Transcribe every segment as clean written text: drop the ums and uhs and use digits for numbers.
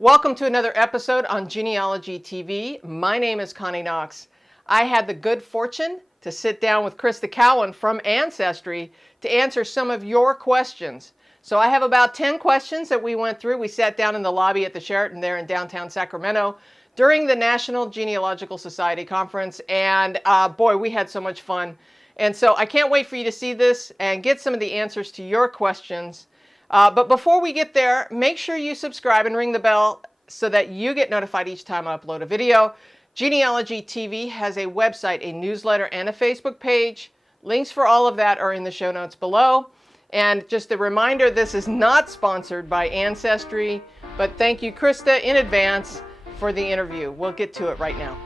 Welcome to another episode on Genealogy TV. My name is Connie Knox. I had the good fortune to sit down with Crista Cowan from Ancestry to answer some of your questions. So I have about 10 questions that we went through. We sat down in the lobby at the Sheraton there in downtown Sacramento during the National Genealogical Society conference, and boy, we had so much fun. And so I can't wait for you to see this and get some of the answers to your questions. But before we get there, make sure you subscribe and ring the bell so that you get notified each time I upload a video. Genealogy TV has a website, a newsletter, and a Facebook page. Links for all of that are in the show notes below. And just a reminder, this is not sponsored by Ancestry, but thank you, Crista, in advance for the interview. We'll get to it right now.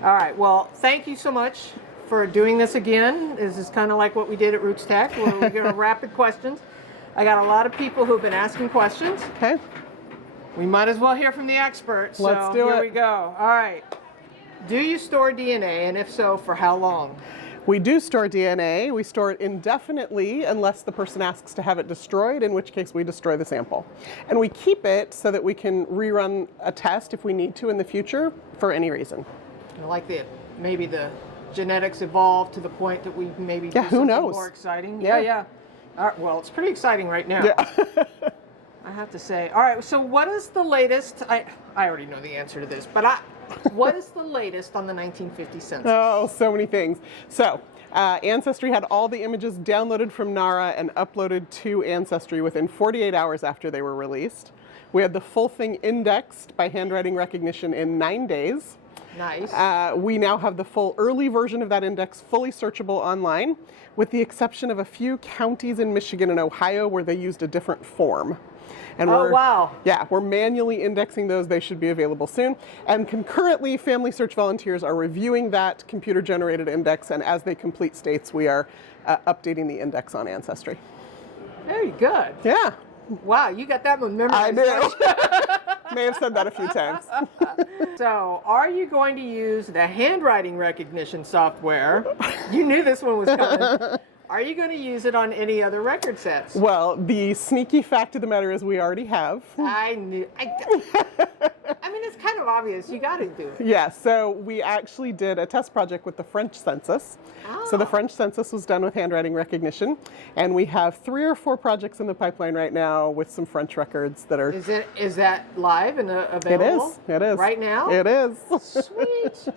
All right, well, thank you so much for doing this again. This is kind of like what we did at Roots Tech, where we get rapid questions. I got a lot of people who've been asking questions. Okay. We might as well hear from the experts. Let's do it. Here we go. All right. Do you store DNA, and if so, for how long? We do store DNA. We store it indefinitely unless the person asks to have it destroyed, in which case we destroy the sample. And we keep it so that we can rerun a test if we need to in the future for any reason. I like that. Maybe the genetics evolved to the point that we maybe do who something knows? more exciting. Yeah. Yeah. All right, well, it's pretty exciting right now. Yeah. I have to say. All right, so what is the latest? I already know the answer to this, but what is the latest on the 1950 census? Oh, so many things. So Ancestry had all the images downloaded from NARA and uploaded to Ancestry within 48 hours after they were released. We had the full thing indexed by handwriting recognition in 9 days. Nice. We now have the full early version of that index fully searchable online, with the exception of a few counties in Michigan and Ohio where they used a different form. And wow. Yeah, we're manually indexing those. They should be available soon. And concurrently, Family Search volunteers are reviewing that computer-generated index, and as they complete states, we are updating the index on Ancestry. Very good. Yeah. Wow, you got that one memorized. I do. May have said that a few times. So, are you going to use the handwriting recognition software? You knew this one was coming. Are you going to use it on any other record sets? Well, the sneaky fact of the matter is we already have. I knew. I mean, it's kind of obvious. You got to do it. Yeah, so we actually did a test project with the French Census. Oh. So the French Census was done with handwriting recognition, and we have 3 or 4 projects in the pipeline right now with some French records that are... Is that live and available? It is. Right now? It is. Sweet.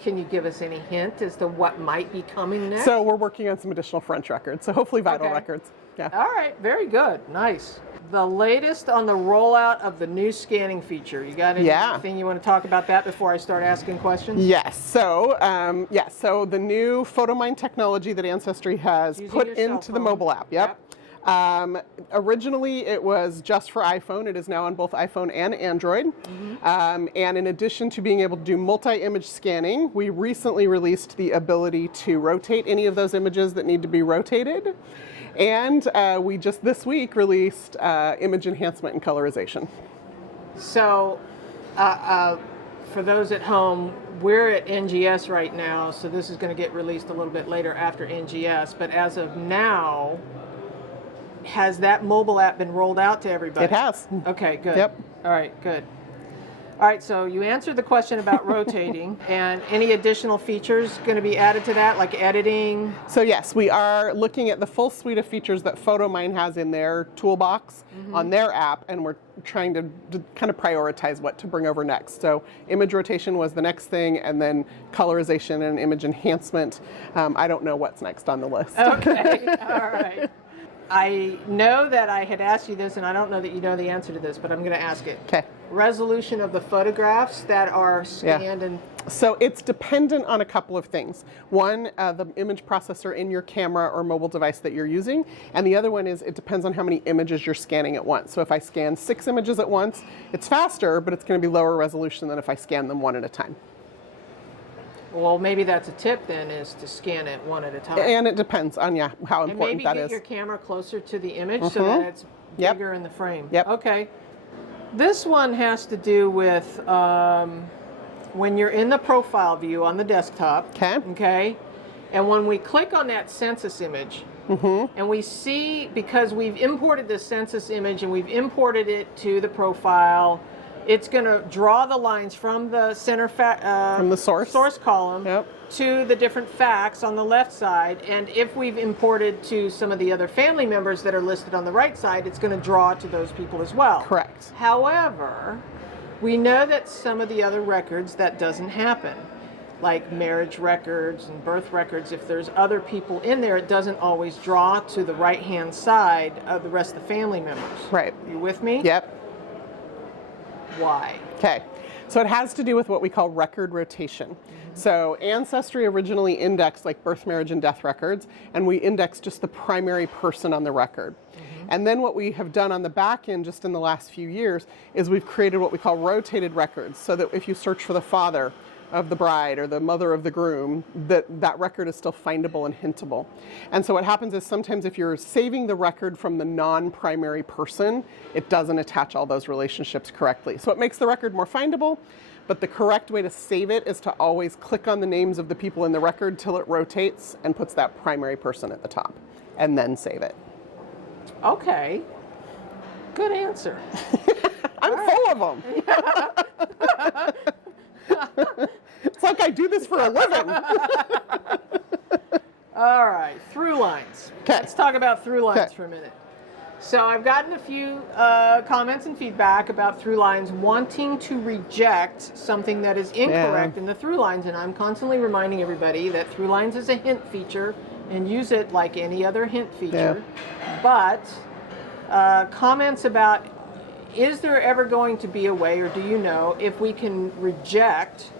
Can you give us any hint as to what might be coming next? So we're working on some additional French records, so hopefully vital Okay. records. Yeah. All right, very good. Nice. The latest on the rollout of the new scanning feature. You got anything you want to talk about that before I start asking questions? Yes. So, so the new PhotoMine technology that Ancestry has put into the mobile app. Yep. Originally, it was just for iPhone. It is now on both iPhone and Android. Mm-hmm. And in addition to being able to do multi-image scanning, we recently released the ability to rotate any of those images that need to be rotated. And we just this week released image enhancement and colorization. So, for those at home, we're at NGS right now, so this is going to get released a little bit later after NGS. But as of now, has that mobile app been rolled out to everybody? It has. Okay, good. Yep. All right, good. All right, so you answered the question about rotating, and any additional features going to be added to that, like editing? So yes, we are looking at the full suite of features that PhotoMine has in their toolbox on their app, and we're trying to kind of prioritize what to bring over next. So image rotation was the next thing, and then colorization and image enhancement. I don't know what's next on the list. Okay, all right. I know that I had asked you this, and I don't know that you know the answer to this, but I'm going to ask it. Okay. Resolution of the photographs that are scanned and... So it's dependent on a couple of things. One, the image processor in your camera or mobile device that you're using, and the other one is it depends on how many images you're scanning at once. So if I scan 6 images at once, it's faster, but it's going to be lower resolution than if I scan them one at a time. Well, maybe that's a tip then, is to scan it one at a time. And it depends on how important that is. And maybe get your camera closer to the image so that it's bigger in the frame. Yep. Okay. This one has to do with when you're in the profile view on the desktop. Okay. Okay. And when we click on that census image, and we see, because we've imported this census image and we've imported it to the profile, it's going to draw the lines from the center from the source column to the different facts on the left side. And if we've imported to some of the other family members that are listed on the right side, it's going to draw to those people as well. Correct. However, we know that some of the other records that doesn't happen, like marriage records and birth records. If there's other people in there, it doesn't always draw to the right-hand side of the rest of the family members. Right. You with me? Yep. Why? Okay. So it has to do with what we call record rotation. So Ancestry originally indexed like birth, marriage, and death records, and we indexed just the primary person on the record. And then what we have done on the back end just in the last few years is we've created what we call rotated records, so that if you search for the father of the bride or the mother of the groom, that record is still findable and hintable. And so what happens is sometimes if you're saving the record from the non-primary person, it doesn't attach all those relationships correctly. So it makes the record more findable, but the correct way to save it is to always click on the names of the people in the record till it rotates and puts that primary person at the top, and then save it. Okay. Good answer. I'm full of them. It's like I do this for a living. All right, ThruLines. Okay. Let's talk about ThruLines Okay. for a minute. So I've gotten a few comments and feedback about ThruLines wanting to reject something that is incorrect in the ThruLines, and I'm constantly reminding everybody that ThruLines is a hint feature and use it like any other hint feature. But comments about, is there ever going to be a way, or do you know, if we can reject,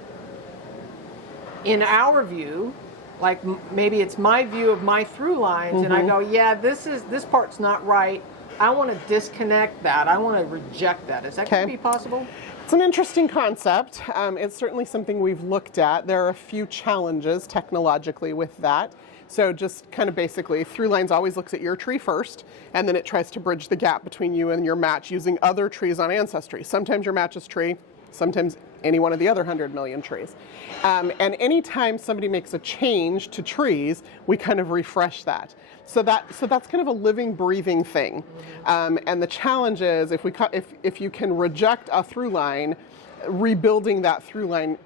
in our view, like maybe it's my view of my ThruLines, and I go, yeah, this part's not right. I want to disconnect that. I want to reject that. Is that going to be possible? It's an interesting concept. It's certainly something we've looked at. There are a few challenges technologically with that. So just kind of basically, ThruLines always looks at your tree first, and then it tries to bridge the gap between you and your match using other trees on Ancestry. Sometimes your match's tree, sometimes any one of the other 100 million trees. And anytime somebody makes a change to trees, we kind of refresh that. So that's kind of a living, breathing thing. And the challenge is if you can reject a ThruLine, rebuilding that ThruLine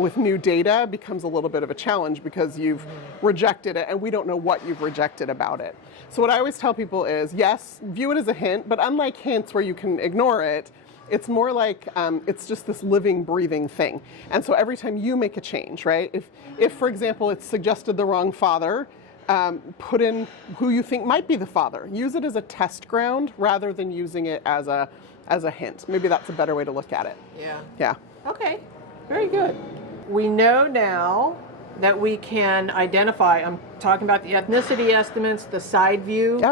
with new data becomes a little bit of a challenge because you've rejected it and we don't know what you've rejected about it. So what I always tell people is, yes, view it as a hint, but unlike hints where you can ignore it, it's more like it's just this living, breathing thing. And so every time you make a change, right? If for example, it's suggested the wrong father, put in who you think might be the father. Use it as a test ground rather than using it as a hint. Maybe that's a better way to look at it. Yeah. Yeah. Okay. Very good. We know now that we can identify, I'm talking about the ethnicity estimates, the SideView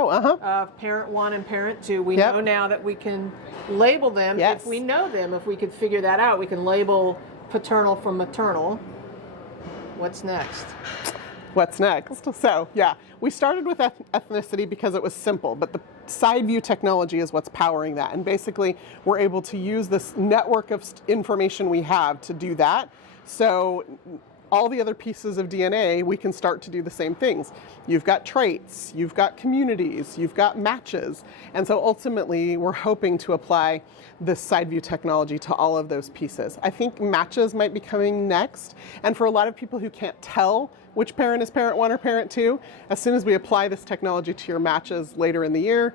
of parent 1 and parent 2. We know now that we can label them. Yes. If we know them, if we could figure that out, we can label paternal from maternal. What's next? What's next? So, yeah, we started with ethnicity because it was simple, but the SideView technology is what's powering that. And basically, we're able to use this network of information we have to do that. So all the other pieces of DNA, we can start to do the same things. You've got traits, you've got communities, you've got matches. And so ultimately, we're hoping to apply this SideView technology to all of those pieces. I think matches might be coming next. And for a lot of people who can't tell which parent is parent 1 or parent 2, as soon as we apply this technology to your matches later in the year,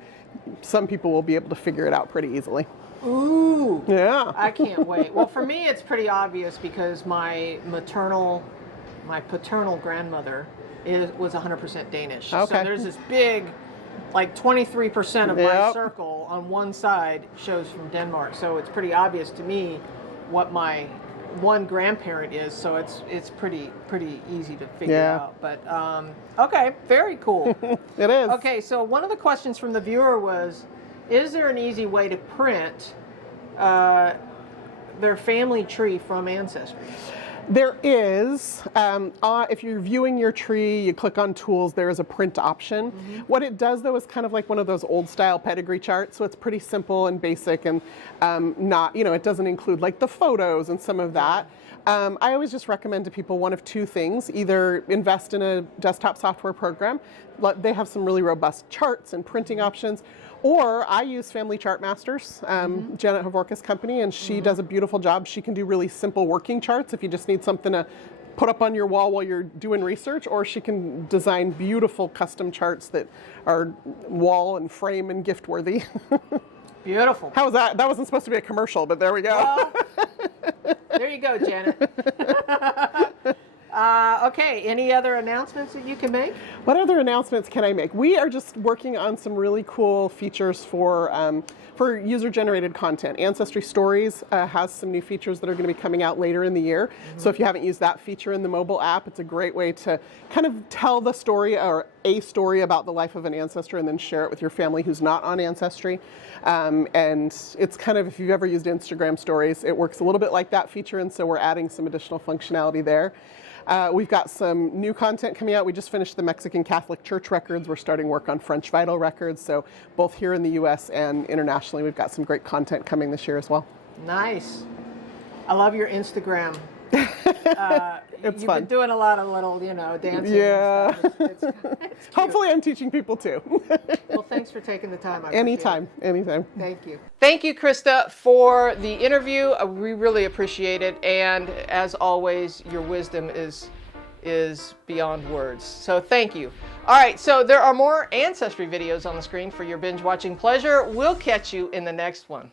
some people will be able to figure it out pretty easily. Ooh. Yeah. I can't wait. Well, for me, it's pretty obvious because my paternal grandmother was 100% Danish. Okay. So there's this big, like 23% of my circle on one side shows from Denmark. So it's pretty obvious to me what my one grandparent is. So it's pretty easy to figure out. But okay, very cool. It is. Okay, so one of the questions from the viewer was, is there an easy way to print their family tree from Ancestry? There is. If you're viewing your tree, you click on Tools, there is a print option. What it does, though, is kind of like one of those old-style pedigree charts, so it's pretty simple and basic and not, it doesn't include like the photos and some of that. I always just recommend to people one of two things. Either invest in a desktop software program. They have some really robust charts and printing options. Or I use Family Chart Masters, Janet Havorka's company, and she does a beautiful job. She can do really simple working charts if you just need something to put up on your wall while you're doing research, or she can design beautiful custom charts that are wall and frame and gift worthy. Beautiful. How was that? That wasn't supposed to be a commercial, but there we go. Well, there you go, Janet. Okay, any other announcements that you can make? What other announcements can I make? We are just working on some really cool features for user-generated content. Ancestry Stories has some new features that are going to be coming out later in the year. So if you haven't used that feature in the mobile app, it's a great way to kind of tell the story or a story about the life of an ancestor and then share it with your family who's not on Ancestry. And it's kind of, if you've ever used Instagram Stories, it works a little bit like that feature, and so we're adding some additional functionality there. We've got some new content coming out. We just finished the Mexican Catholic Church records. We're starting work on French vital records. So both here in the U.S. and internationally, we've got some great content coming this year as well. Nice. I love your Instagram. It's You've fun. been doing a lot of little, dancing. Yeah. And stuff. It's cute. Hopefully I'm teaching people too. Well, thanks for taking the time. I appreciate Anytime, anytime. it. Thank you. Thank you, Crista, for the interview. We really appreciate it. And as always, your wisdom is beyond words. So thank you. All right, so there are more Ancestry videos on the screen for your binge watching pleasure. We'll catch you in the next one.